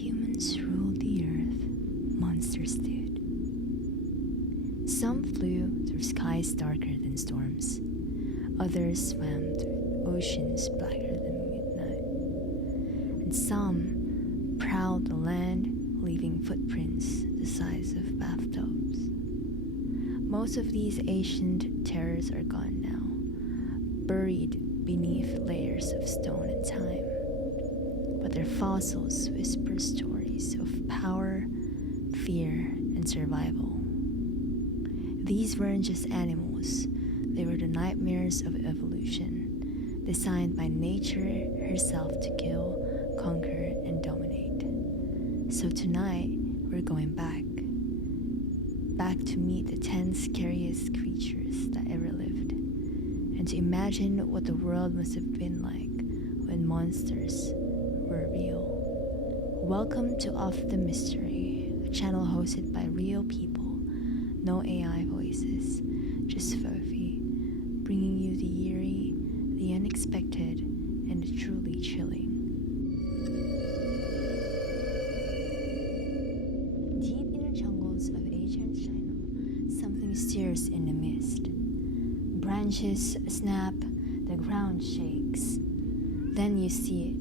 humans ruled the earth, monsters did. Some flew through skies darker than storms. Others swam through oceans blacker than midnight. And some prowled the land, leaving footprints the size of bathtubs. Most of these ancient terrors are gone now, buried beneath layers of stone and time. But their fossils whisper stories of power, fear, and survival. These weren't just animals, they were the nightmares of evolution, designed by nature herself to kill, conquer, and dominate. So tonight, we're going back to meet the 10 scariest creatures that ever lived, and to imagine what the world must have been like when monsters were real. Welcome to Off the Mystery, a channel hosted by real people, no AI voices, just Fofi, bringing you the eerie, the unexpected, and the truly chilling. Deep in the jungles of ancient China, something stirs in the mist. Branches snap, the ground shakes. Then you see it.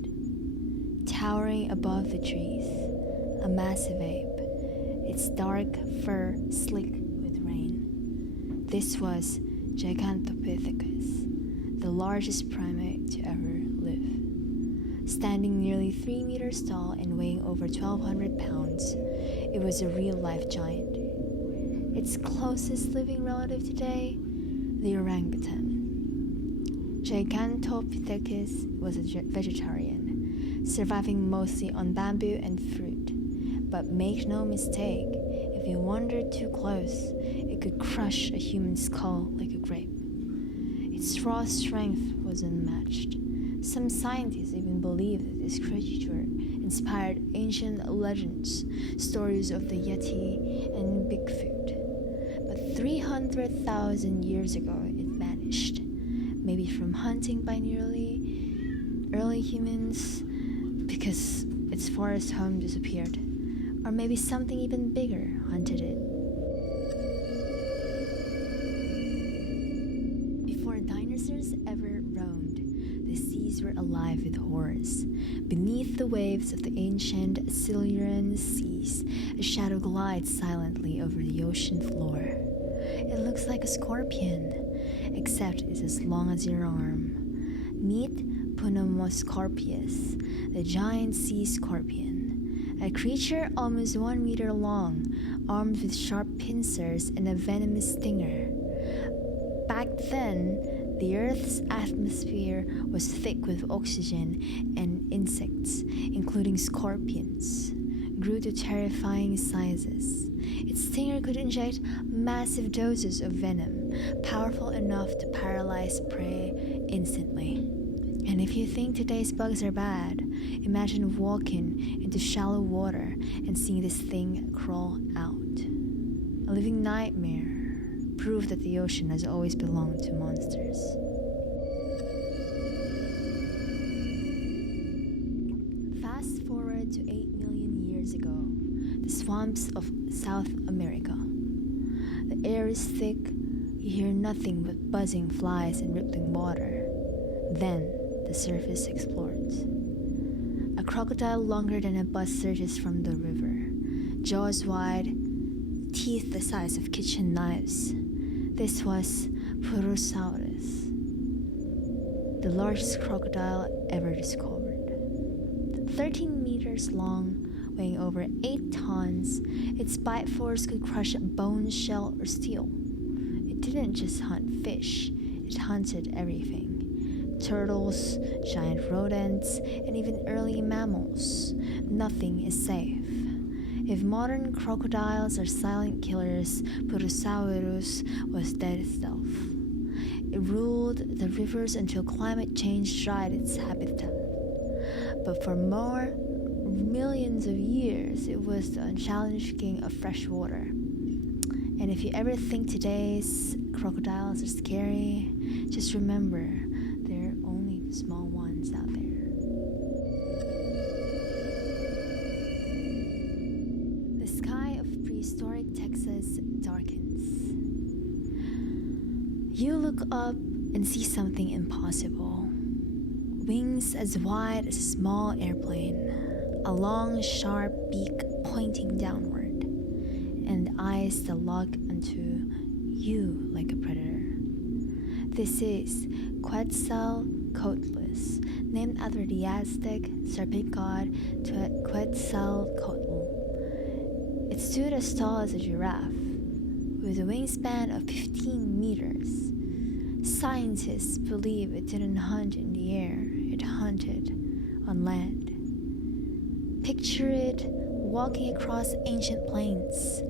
Towering above the trees, a massive ape, its dark fur slick with rain. This was Gigantopithecus, the largest primate to ever live. Standing nearly 3 meters tall and weighing over 1,200 pounds, it was a real-life giant. Its closest living relative today, the orangutan. Gigantopithecus was a vegetarian, surviving mostly on bamboo and fruit. But make no mistake, if you wandered too close, it could crush a human skull like a grape. Its raw strength was unmatched. Some scientists even believe that this creature inspired ancient legends, stories of the Yeti and Bigfoot. But 300,000 years ago, it vanished. Maybe from hunting by early humans, because its forest home disappeared. Or maybe something even bigger hunted it. Before dinosaurs ever roamed, the seas were alive with horrors. Beneath the waves of the ancient Silurian seas, a shadow glides silently over the ocean floor. It looks like a scorpion, except it's as long as your arm. Meet Pneumoscorpius, the giant sea scorpion, a creature almost 1 meter long, armed with sharp pincers and a venomous stinger. Back then, the Earth's atmosphere was thick with oxygen, and insects, including scorpions, grew to terrifying sizes. Its stinger could inject massive doses of venom, powerful enough to paralyze prey instantly. And if you think today's bugs are bad, imagine walking into shallow water and seeing this thing crawl out. A living nightmare, proof that the ocean has always belonged to monsters. Fast forward to 8 million years ago, the swamps of South America. The air is thick, you hear nothing but buzzing flies and rippling water. Then, the surface explodes. A crocodile longer than a bus surges from the river, jaws wide, teeth the size of kitchen knives. This was Purosaurus, the largest crocodile ever discovered. 13 meters long, weighing over 8 tons, its bite force could crush bone, shell, or steel. It didn't just hunt fish, it hunted everything. Turtles, giant rodents, and even early mammals. Nothing is safe. If modern crocodiles are silent killers, Purosaurus was dead stealth. It ruled the rivers until climate change dried its habitat. But for more millions of years, it was the unchallenged king of fresh water. And if you ever think today's crocodiles are scary, just remember, they're only the small ones out there. historic Texas darkens. You look up and see something impossible. Wings as wide as a small airplane, a long, sharp beak pointing downward, and eyes that lock onto you like a predator. This is Quetzalcoatlus, named after the Aztec serpent god Quetzalcoatl. It stood as tall as a giraffe, with a wingspan of 15 meters. Scientists believe it didn't hunt in the air, it hunted on land. Picture it walking across ancient plains,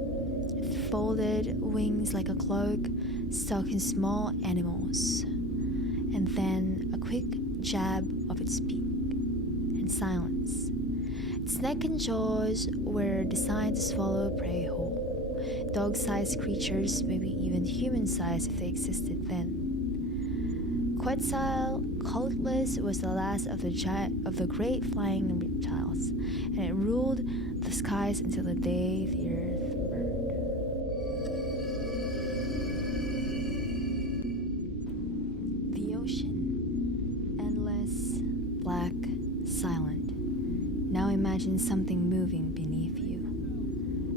with folded wings like a cloak, stalking small animals, and then a quick jab of its beak, and silence. Its neck and jaws were designed to swallow prey whole, dog-sized creatures, maybe even human-sized if they existed then. Quetzalcoatlus was the last of the great flying reptiles, and it ruled the skies until the day the earth burned. The ocean, endless, black, silent. Now imagine something moving beneath you.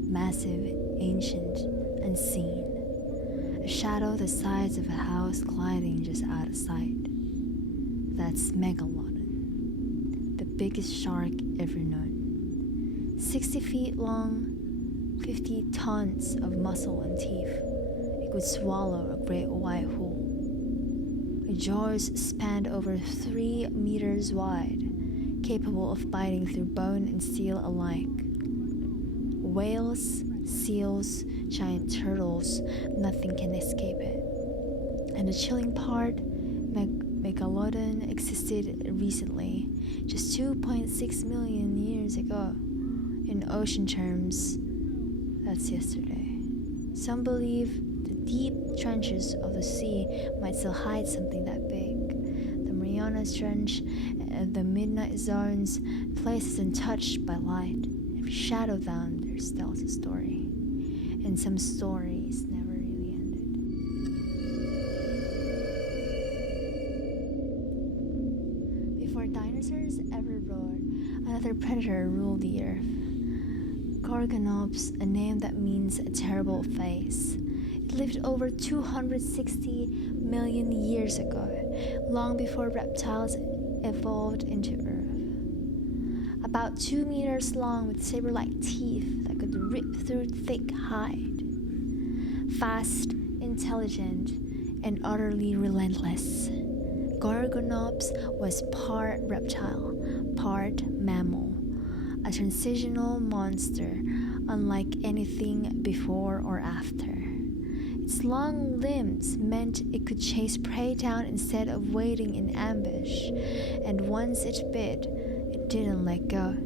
Massive, ancient, unseen. A shadow the size of a house gliding just out of sight. That's Megalodon, the biggest shark ever known. 60 feet long, 50 tons of muscle and teeth. It could swallow a great white whale. The jaws spanned over 3 meters wide, capable of biting through bone and steel alike. Whales, seals, giant turtles, nothing can escape it. And the chilling part, Megalodon existed recently, just 2.6 million years ago. In ocean terms, that's yesterday. Some believe the deep trenches of the sea might still hide something that big. The Mariana Trench and the Midnight Zones, places untouched by light. Every shadow down there tells a story. And some stories never really ended. Before dinosaurs ever roared, another predator ruled the earth. Gorgonops, a name that means a terrible face. It lived over 260 million years ago, long before reptiles evolved into Earth. About 2 meters long with saber-like teeth that could rip through thick hide. Fast, intelligent, and utterly relentless. Gorgonops was part reptile, part mammal, a transitional monster unlike anything before or after. Its long limbs meant it could chase prey down instead of waiting in ambush, and once it bit, it didn't let go.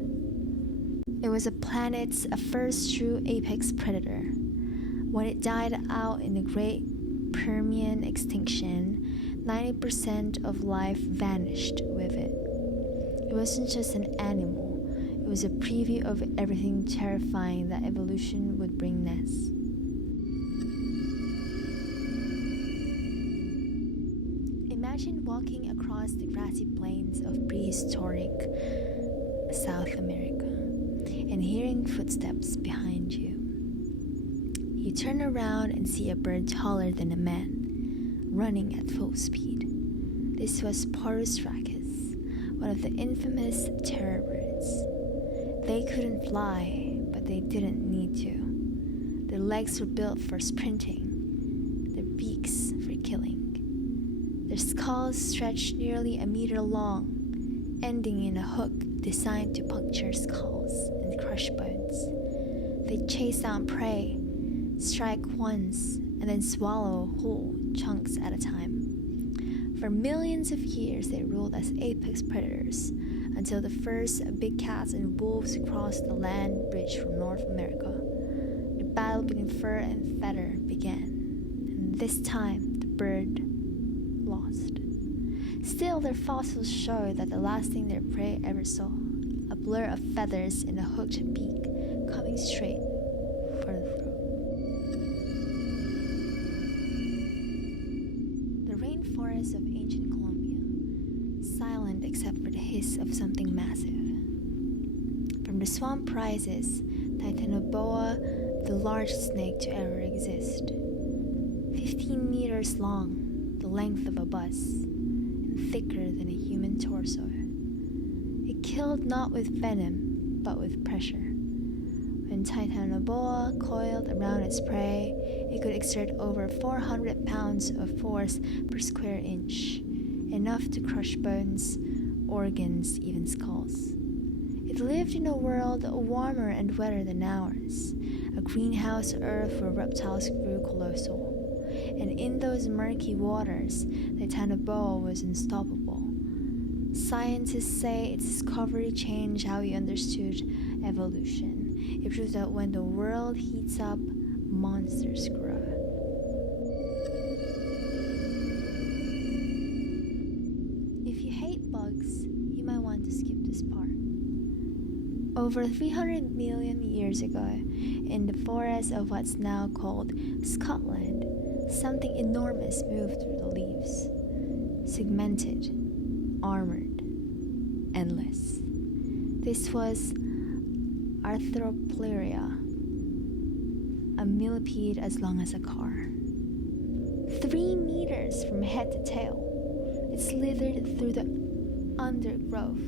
It was a planet's first true apex predator. When it died out in the Great Permian extinction, 90% of life vanished with it. It wasn't just an animal, it was a preview of everything terrifying that evolution would bring next. Imagine walking across the grassy plains of prehistoric South America and hearing footsteps behind you. You turn around and see a bird taller than a man, running at full speed. This was Porus racus, one of the infamous terror birds. They couldn't fly, but they didn't need to. Their legs were built for sprinting, their beaks for killing. Their skulls stretched nearly a meter long, ending in a hook designed to puncture skulls and crush bones. They chase down prey, strike once, and then swallow whole chunks at a time. For millions of years, they ruled as apex predators until the first big cats and wolves crossed the land bridge from North America. The battle between fur and feather began, and this time the bird lost. Still, their fossils show that the last thing their prey ever saw, a blur of feathers in a hooked beak coming straight for the throat. forests of ancient Colombia, silent except for the hiss of something massive. From the swamp rises Titanoboa, the largest snake to ever exist. 15 meters long, the length of a bus, and thicker than a human torso. It killed not with venom, but with pressure. When Titanoboa coiled around its prey, it could exert over 400 pounds of force per square inch, enough to crush bones, organs, even skulls. It lived in a world warmer and wetter than ours, a greenhouse earth where reptiles grew colossal. And in those murky waters, Titanoboa was unstoppable. Scientists say its discovery changed how we understood evolution. It proved that when the world heats up, monsters grow. If you hate bugs, you might want to skip this part. Over 300 million years ago, in the forests of what's now called Scotland, something enormous moved through the leaves. Segmented, armored, endless. This was Arthropleuria, a millipede as long as a car. 3 meters from head to tail, it slithered through the undergrowth,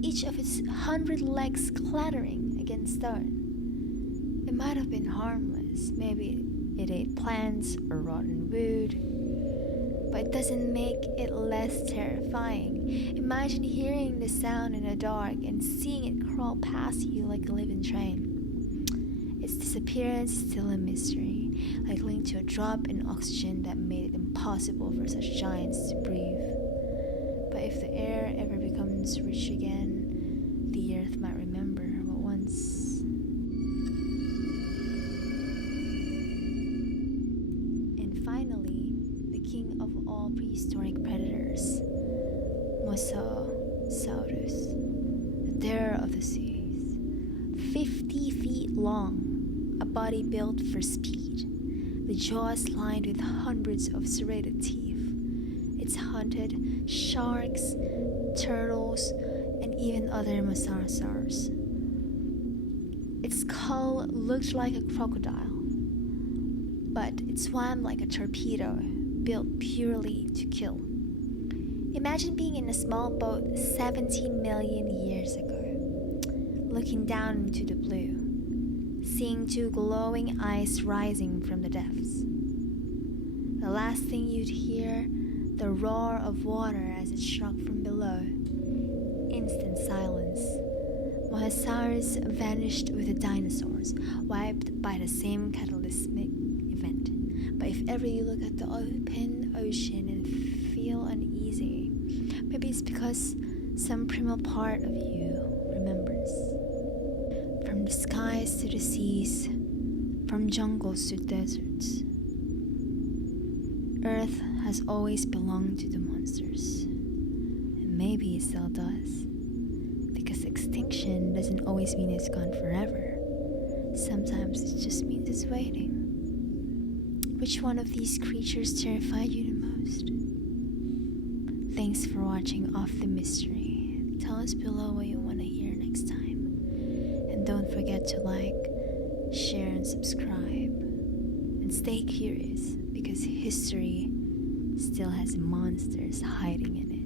each of its 100 legs clattering against stone. It might have been harmless, maybe it ate plants or rotten wood, but it doesn't make it less terrifying. Imagine hearing the sound in the dark and seeing it crawl past you like a living train. Its disappearance is still a mystery, like linked to a drop in oxygen that made it impossible for such giants to breathe. But if the air ever becomes rich again, the earth might remember what once. And finally, the king of all prehistoric predators, Mosasaurus, the terror of the seas. 50 feet long, a body built for speed, the jaws lined with hundreds of serrated teeth. It's hunted sharks, turtles, and even other mosasaurs. Its skull looked like a crocodile, but it swam like a torpedo, built purely to kill. Imagine being in a small boat 70 million years ago, looking down into the blue, seeing 2 glowing eyes rising from the depths. The last thing you'd hear, the roar of water as it struck from below. Instant silence. Mosasaurus vanished with the dinosaurs, wiped by the same cataclysmic event. But if ever you look at the open ocean and feel uneasy, maybe it's because some primal part of you remembers. From the skies to the seas, from jungles to deserts, Earth has always belonged to the monsters. And maybe it still does. Because extinction doesn't always mean it's gone forever. Sometimes it just means it's waiting. Which one of these creatures terrified you the most? Thanks for watching Off the Mystery. Tell us below what you want to hear next time. And don't forget to like, share, and subscribe. And stay curious, because history still has monsters hiding in it.